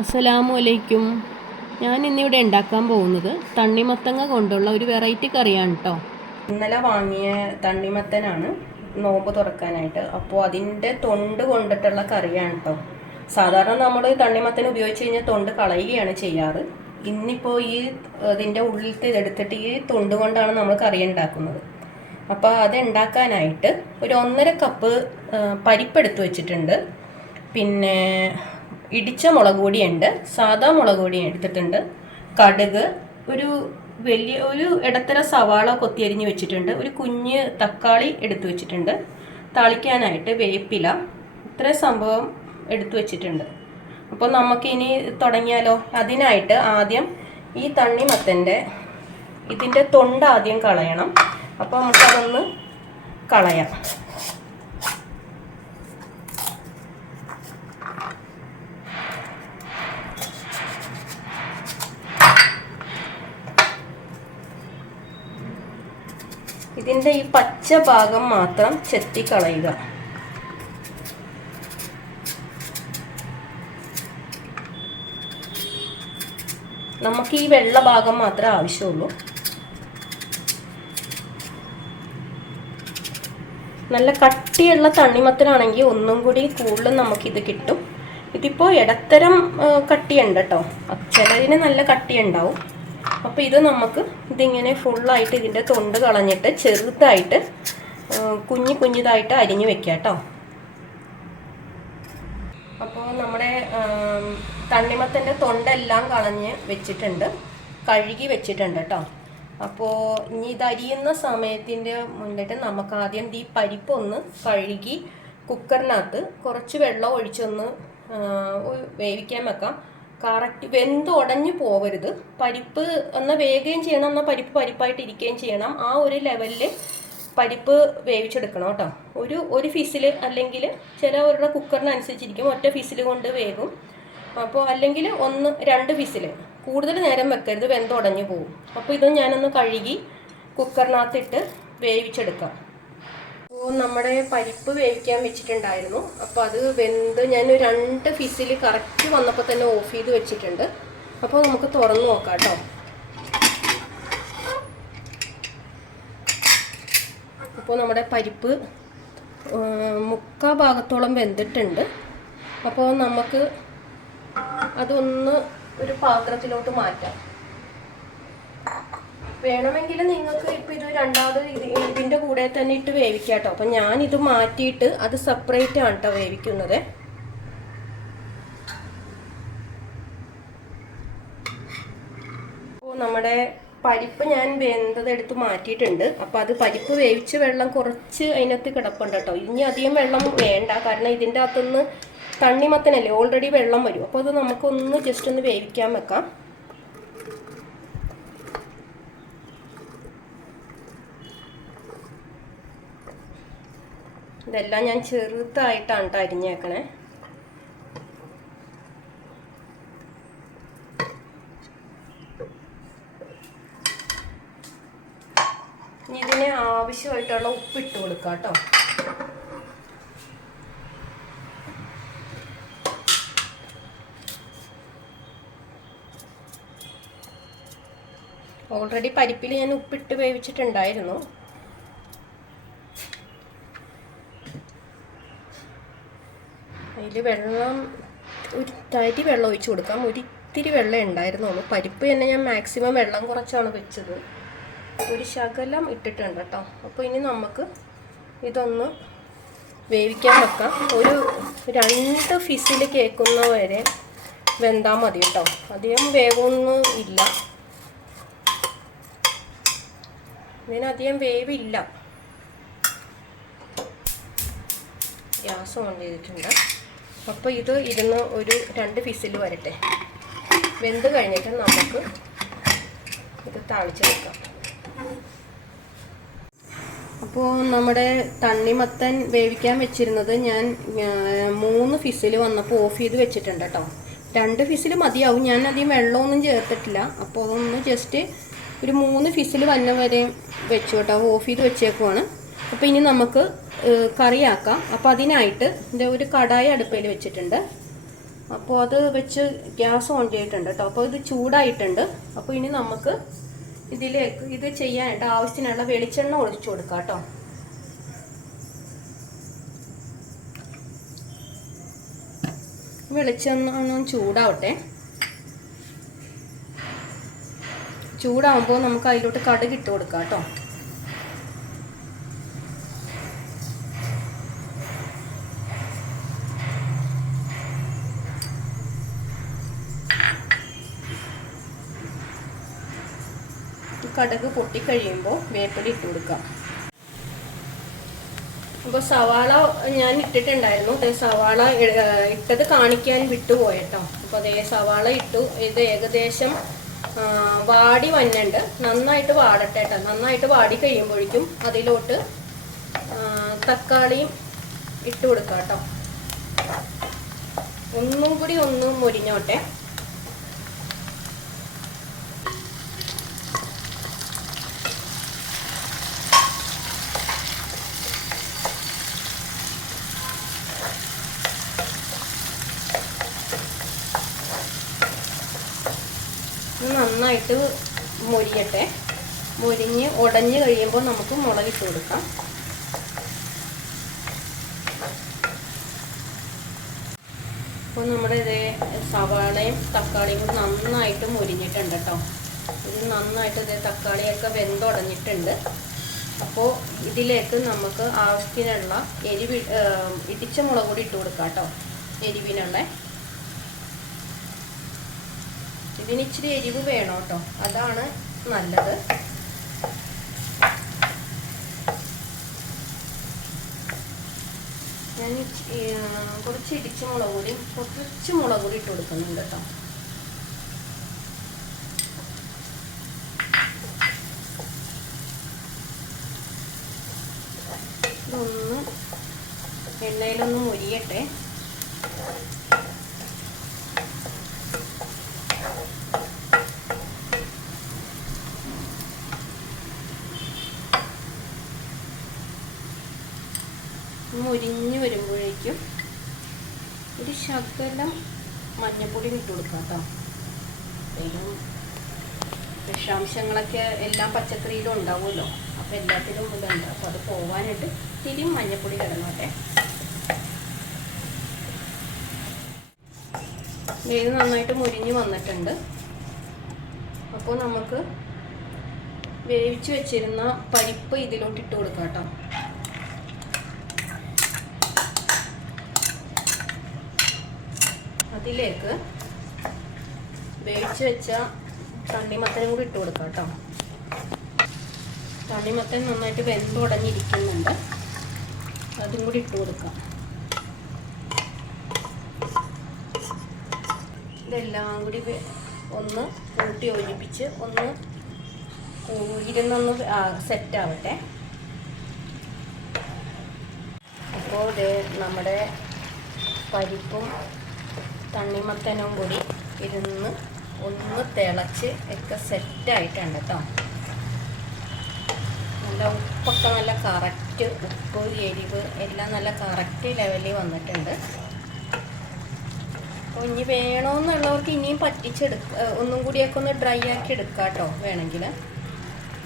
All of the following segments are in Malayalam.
അസ്സലാമു അലൈക്കും ഞാൻ ഇന്നിവിടെ ഉണ്ടാക്കാൻ പോകുന്നത് തണ്ണിമത്തങ്ങ കൊണ്ടുള്ള ഒരു വെറൈറ്റി കറിയാണ് കേട്ടോ ഇന്നലെ വാങ്ങിയ തണ്ണിമത്തനാണ് നോമ്പ് തുറക്കാനായിട്ട്. അപ്പോൾ അതിന്റെ തൊണ്ട് കൊണ്ടിട്ടുള്ള കറിയാണ് കേട്ടോ സാധാരണ നമ്മൾ തണ്ണിമത്തൻ ഉപയോഗിച്ച് കഴിഞ്ഞാൽ തൊണ്ട് കളയുകയാണ് ചെയ്യാറ്. ഇന്നിപ്പോൾ ഈ ഇതിന്റെ ഉള്ളിലത്തെ ഇതെടുത്തിട്ട് ഈ തൊണ്ട് കൊണ്ടാണ് നമ്മൾ കറി ഉണ്ടാക്കുന്നത്. അപ്പോൾ അത് ഉണ്ടാക്കാനായിട്ട് ഒരു ഒന്നര കപ്പ് പരിപ്പെടുത്ത് വെച്ചിട്ടുണ്ട്. പിന്നെ ഇടിച്ച മുളക് പൊടിയുണ്ട് സാധാ മുളക് പൊടി എടുത്തിട്ടുണ്ട്. കടുക് ഒരു വലിയ ഒരു ഇടത്തര സവാള കൊത്തിയരിഞ്ഞ് വെച്ചിട്ടുണ്ട്. ഒരു കുഞ്ഞ് തക്കാളി എടുത്തു വെച്ചിട്ടുണ്ട്. താളിക്കാനായിട്ട് വേപ്പില. ഇത്ര സംഭവം എടുത്തു വെച്ചിട്ടുണ്ട്. അപ്പോൾ നമുക്കിനി തുടങ്ങിയാലോ? അതിനായിട്ട് ആദ്യം ഈ തണ്ണിമത്തന്റെ ഇതിന്റെ തൊണ്ട് ആദ്യം കളയണം. അപ്പോൾ നമുക്കതൊന്ന് കളയാം. ഇതിന്റെ ഈ പച്ച ഭാഗം മാത്രം ചെത്തി കളയുക നമുക്ക് ഈ വെള്ള ഭാഗം മാത്രമേ ആവശ്യമുള്ളൂ. നല്ല കട്ടിയുള്ള തണ്ണിമത്തനാണെങ്കിൽ ഒന്നും കൂടി കൂടുതൽ നമുക്കിത് കിട്ടും. ഇതിപ്പോൾ ഇടത്തരം കട്ടിയുണ്ട് കേട്ടോ. ചിലതിന് നല്ല കട്ടിയുണ്ടാവും. അപ്പോൾ ഇത് നമുക്ക് ഇതിങ്ങനെ ഫുള്ളായിട്ട് ഇതിന്റെ തൊണ്ട് കളഞ്ഞിട്ട് ചെറുതായിട്ട് കുഞ്ഞു കുഞ്ഞിതായിട്ട് അരിഞ്ഞു വെക്കാം കേട്ടോ അപ്പോൾ നമ്മുടെ തണ്ണിമത്തിന്റെ തൊണ്ടെല്ലാം കളഞ്ഞ് വെച്ചിട്ടുണ്ട് കഴുകി വെച്ചിട്ടുണ്ട് കേട്ടോ അപ്പോൾ ഇനി ഇത് അരിയുന്ന സമയത്തിന്റെ മുന്നിട്ട് നമുക്ക് ആദ്യം ഈ പരിപ്പൊന്ന് കഴുകി കുക്കറിനകത്ത് കുറച്ച് വെള്ളം ഒഴിച്ചൊന്ന് വേവിക്കാൻ വെക്കാം. കറക്റ്റ് വെന്ത് ഉടഞ്ഞു പോവരുത്. പരിപ്പ് ഒന്ന് വേകുകയും ചെയ്യണം എന്നാൽ പരിപ്പ് പരിപ്പായിട്ട് ഇരിക്കുകയും ചെയ്യണം. ആ ഒരു ലെവലിൽ പരിപ്പ് വേവിച്ചെടുക്കണം കേട്ടോ. ഒരു ഒരു ഫിസിൽ അല്ലെങ്കിൽ ചിലവരുടെ കുക്കറിനനുസരിച്ചിരിക്കും ഒറ്റ ഫിസിൽ കൊണ്ട് വേകും അപ്പോൾ അല്ലെങ്കിൽ ഒന്ന് രണ്ട് ഫിസിൽ കൂടുതൽ നേരം വെക്കരുത്. വെന്തുടഞ്ഞു പോകും അപ്പോൾ ഇതും ഞാനൊന്ന് കഴുകി കുക്കറിനകത്തിട്ട് വേവിച്ചെടുക്കാം. അപ്പോൾ നമ്മുടെ പരിപ്പ് വേവിക്കാൻ വെച്ചിട്ടുണ്ടായിരുന്നു. അപ്പോൾ അത് വെന്ത് ഞാൻ രണ്ട് ഫിസിൽ കറക്റ്റ് വന്നപ്പോൾ തന്നെ ഓഫ് ചെയ്ത് വെച്ചിട്ടുണ്ട്. അപ്പോൾ നമുക്ക് തുറന്നു നോക്കാം കേട്ടോ. അപ്പോൾ നമ്മുടെ പരിപ്പ് മുക്കാ ഭാഗത്തോളം വെന്തിട്ടുണ്ട്. അപ്പോൾ നമുക്ക് അതൊന്ന് ഒരു പാത്രത്തിലോട്ട് മാറ്റാം. വേണമെങ്കിൽ നിങ്ങൾക്ക് ഇപ്പം ഇത് രണ്ടാമത് ഇത് ഇതിന്റെ കൂടെ തന്നെ ഇട്ട് വേവിക്കാം കേട്ടോ. അപ്പം ഞാനിത് മാറ്റിയിട്ട് അത് സെപ്പറേറ്റ് ആണ് കേട്ടോ വേവിക്കുന്നത്. അപ്പോൾ നമ്മുടെ പരിപ്പ് ഞാൻ വെന്തത് എടുത്ത് മാറ്റിയിട്ടുണ്ട്. അപ്പോൾ അത് പരിപ്പ് വേവിച്ച് വെള്ളം കുറച്ച് അതിനകത്ത് കിടപ്പുണ്ട് കേട്ടോ ഇനി അധികം വെള്ളം വേണ്ട. കാരണം ഇതിന്റെ അകത്തുനിന്ന് തണ്ണിമത്തനല്ലേ? ഓൾറെഡി വെള്ളം വരും. അപ്പോൾ അത് നമുക്കൊന്ന് ജസ്റ്റ് ഒന്ന് വേവിക്കാൻ വെക്കാം. ഇതെല്ലാം ഞാൻ ചെറുതായിട്ടാണ് കേട്ടോ അരിഞ്ഞേക്കണേ. ഇനി ഇതിന് ആവശ്യമായിട്ടുള്ള ഉപ്പ് ഇട്ട് കൊടുക്കാം കേട്ടോ ഓൾറെഡി പരിപ്പിൽ ഞാൻ ഉപ്പിട്ട് വേവിച്ചിട്ടുണ്ടായിരുന്നു. അതിൽ വെള്ളം ഒരു തരി വെള്ളം ഒഴിച്ചു കൊടുക്കാം. ഒരിത്തിരി വെള്ളം ഉണ്ടായിരുന്നുള്ളൂ പരിപ്പ് തന്നെ ഞാൻ മാക്സിമം വെള്ളം കുറച്ചാണ് വെച്ചത്. ഒരു ശകലം ഇട്ടിട്ടുണ്ട് കേട്ടോ. അപ്പോൾ ഇനി നമുക്ക് ഇതൊന്ന് വേവിക്കാൻ വെക്കാം. ഒരു രണ്ട് ഫിസിൽ കേൾക്കുന്ന വരെ വെന്താൽ മതി കേട്ടോ. അധികം വേവൊന്നും ഇല്ല. ഇതിനധികം വേവില്ല. ഗ്യാസ് ഓൺ ചെയ്തിട്ടുണ്ട്. അപ്പോൾ ഇത് ഇരുന്ന് ഒരു രണ്ട് ഫിസിൽ വരട്ടെ. വെന്ത് കഴിഞ്ഞിട്ട് നമുക്ക് ഇത് താളിച്ച് വെക്കാം. അപ്പോൾ നമ്മുടെ തണ്ണിമത്തൻ വേവിക്കാൻ വെച്ചിരുന്നത് ഞാൻ മൂന്ന് ഫിസിൽ വന്നപ്പോൾ ഓഫ് ചെയ്ത് വെച്ചിട്ടുണ്ട് കേട്ടോ രണ്ട് ഫിസിൽ മതിയാവും. ഞാൻ അധികം വെള്ളമൊന്നും ചേർത്തിട്ടില്ല. അപ്പോൾ അതൊന്ന് ജസ്റ്റ് ഒരു മൂന്ന് ഫിസിൽ വന്ന വരെ വെച്ചു കേട്ടോ ഓഫ് ചെയ്ത് വെച്ചേക്കുവാണ്. അപ്പോൾ ഇനി നമുക്ക് കറിയാക്കാം. അപ്പോൾ അതിനായിട്ട് ഇതിന്റെ ഒരു കടായി അടുപ്പയിൽ വെച്ചിട്ടുണ്ട്. അപ്പോൾ അത് വെച്ച് ഗ്യാസ് ഓൺ ചെയ്തിട്ടുണ്ട് കേട്ടോ അപ്പോൾ ഇത് ചൂടായിട്ടുണ്ട്. അപ്പോൾ ഇനി നമുക്ക് ഇതിലേക്ക് ഇത് ചെയ്യാനായിട്ട് ആവശ്യത്തിനുള്ള വെളിച്ചെണ്ണ ഒഴിച്ചു കൊടുക്കാം കേട്ടോ വെളിച്ചെണ്ണ ചൂടാവട്ടെ. ചൂടാവുമ്പോൾ നമുക്ക് അതിലോട്ട് കടുക് ഇട്ട് കൊടുക്കാം കേട്ടോ കടുക് പൊട്ടിക്കഴിയുമ്പോൾ വേപ്പില ഇട്ട് കൊടുക്കാം. അപ്പോൾ സവാള ഞാൻ ഇട്ടിട്ടുണ്ടായിരുന്നു. ദേ സവാള ഇട്ടത് കാണിക്കാൻ വിട്ടുപോയട്ടോ. അപ്പോൾ അതേ സവാള ഇട്ടു. ഇത് ഏകദേശം വാടി വന്നുണ്ട് നന്നായിട്ട് വാടട്ടെ കേട്ടോ നന്നായിട്ട് വാടി കഴിയുമ്പോഴേക്കും അതിലോട്ട് തക്കാളിയും ഇട്ട് കൊടുക്കാം കേട്ടോ ഒന്നും കൂടി ഒന്നും മൊരിഞ്ഞോട്ടെ. നന്നായിട്ട് മുരിയട്ടെ. മൊരിഞ്ഞ് ഉടഞ്ഞ് കഴിയുമ്പോൾ നമുക്ക് മുളകിട്ട് കൊടുക്കാം. അപ്പോൾ നമ്മുടെ ഇതേ സവാളയും തക്കാളിയും കൂടി നന്നായിട്ട് മുരിഞ്ഞിട്ടുണ്ട് കേട്ടോ. ഇത് നന്നായിട്ട് ഇതേ തക്കാളിയൊക്കെ വെന്തുടഞ്ഞിട്ടുണ്ട്. അപ്പോൾ ഇതിലേക്ക് നമുക്ക് ആവശ്യത്തിനുള്ള എരിവ് ഇടിച്ച മുളക് കൂടി ഇട്ട് കൊടുക്കാം കേട്ടോ. എരിവിനുള്ള. ഇതിന് ഇച്ചിരി എരിവ് വേണം കേട്ടോ. അതാണ് നല്ലത്. ഞാൻ കുറച്ച് ഇടിച്ച് മുളക് പൊടിയും കുറച്ച് മുളക് പൊടി ഇട്ട് കൊടുക്കുന്നുണ്ട് കേട്ടോ. ഇതൊന്ന് എണ്ണയിലൊന്ന് മുരിയട്ടെ മുരിഞ്ഞ് വരുമ്പോഴേക്കും ശകലം മഞ്ഞപ്പൊടി ഇട്ട് കൊടുക്കാം കേട്ടോ എന്തെങ്കിലും വിഷാംശങ്ങളൊക്കെ എല്ലാ പച്ചക്കറിയിലും ഉണ്ടാവുമല്ലോ. അപ്പോൾ എല്ലാത്തിലും ഇതുണ്ട് അപ്പോൾ അത് പോവാനായിട്ട് തിരി മഞ്ഞപ്പൊടി കിടന്നോട്ടെ. ഇത് നന്നായിട്ട് മുരിഞ്ഞ് വന്നിട്ടുണ്ട്. അപ്പോൾ നമുക്ക് വേവിച്ച് വെച്ചിരുന്ന പരിപ്പ് ഇതിലോട്ട് ഇട്ട് കൊടുക്കാം കേട്ടോ അതിലേക്ക് വേവിച്ച് വെച്ച തണ്ണിമത്തനും കൂടി ഇട്ട് കൊടുക്കാം കേട്ടോ. തണ്ണിമത്തൻ നന്നായിട്ട് വെന്തുടഞ്ഞിരിക്കുന്നുണ്ട് അതും കൂടി ഇട്ട് കൊടുക്കാം. ഇതെല്ലാം കൂടി ഒന്ന് കൂട്ടി ഒഴിപ്പിച്ച് ഒന്ന് ഇരുന്നൊന്ന് സെറ്റ് ആവട്ടെ. അപ്പോൾ നമ്മുടെ പരിപ്പും തണ്ണിമത്തനും കൂടി ഇരുന്ന് ഒന്ന് തിളച്ച് ഒക്കെ സെറ്റായിട്ടുണ്ട് കേട്ടോ നല്ല ഉപ്പൊക്കെ നല്ല കറക്റ്റ് ഉപ്പ് എരിവ് എല്ലാം നല്ല കറക്റ്റ് ലെവലിൽ വന്നിട്ടുണ്ട്. അപ്പോൾ ഇനി വേണമെന്നുള്ളവർക്ക് ഇനിയും പറ്റിച്ചെടുക്ക ഒന്നും കൂടിയൊക്കെ ഒന്ന് ഡ്രൈ ആക്കി എടുക്കാം കേട്ടോ വേണമെങ്കിൽ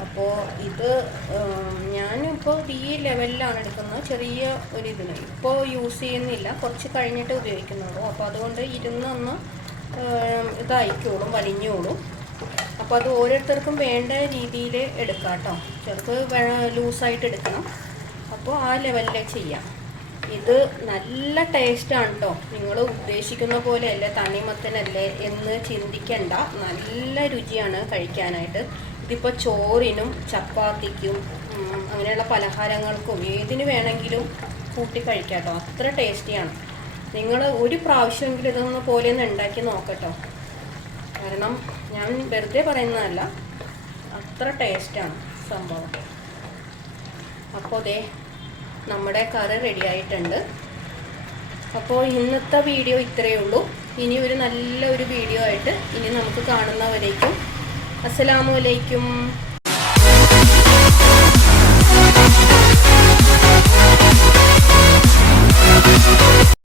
അപ്പോൾ ഇത് ഞാനിപ്പോൾ ഈ ലെവലിലാണ് എടുക്കുന്നത്. ചെറിയ ഒരു ഇതിന് ഇപ്പോൾ യൂസ് ചെയ്യുന്നില്ല. കുറച്ച് കഴിഞ്ഞിട്ട് ഉപയോഗിക്കുന്നുള്ളൂ. അപ്പോൾ അതുകൊണ്ട് ഇരുന്നൊന്ന് ഇതായിക്കോളും വലിഞ്ഞോളും. അപ്പോൾ അത് ഓരോരുത്തർക്കും വേണ്ട രീതിയിൽ എടുക്കാം കേട്ടോ ചിലർക്ക് ലൂസായിട്ട് എടുക്കണം. അപ്പോൾ ആ ലെവലിൽ ചെയ്യാം. ഇത് നല്ല ടേസ്റ്റാണ് കേട്ടോ നിങ്ങൾ ഉദ്ദേശിക്കുന്ന പോലെയല്ലേ തണിമത്തനല്ലേ എന്ന് ചിന്തിക്കണ്ട. നല്ല രുചിയാണ് കഴിക്കാനായിട്ട്. ഇതിപ്പോൾ ചോറിനും ചപ്പാത്തിക്കും അങ്ങനെയുള്ള പലഹാരങ്ങൾക്കും ഏതിന് വേണമെങ്കിലും കൂട്ടി കഴിക്കാം കേട്ടോ. അത്ര ടേസ്റ്റിയാണ് നിങ്ങൾ ഒരു പ്രാവശ്യമെങ്കിലും ഇതൊന്ന് പോലെ ഒന്ന് ഉണ്ടാക്കി നോക്കട്ടോ. കാരണം ഞാൻ വെറുതെ പറയുന്നതല്ല അത്ര ടേസ്റ്റാണ് സംഭവം. അപ്പോൾ അതെ നമ്മുടെ കറി റെഡി ആയിട്ടുണ്ട്. അപ്പോൾ ഇന്നത്തെ വീഡിയോ ഇത്രയേ ഉള്ളൂ. ഇനി ഒരു നല്ലൊരു വീഡിയോ ആയിട്ട് ഇനി നമുക്ക് കാണുന്നവരേക്കും അസ്സലാമലൈക്കും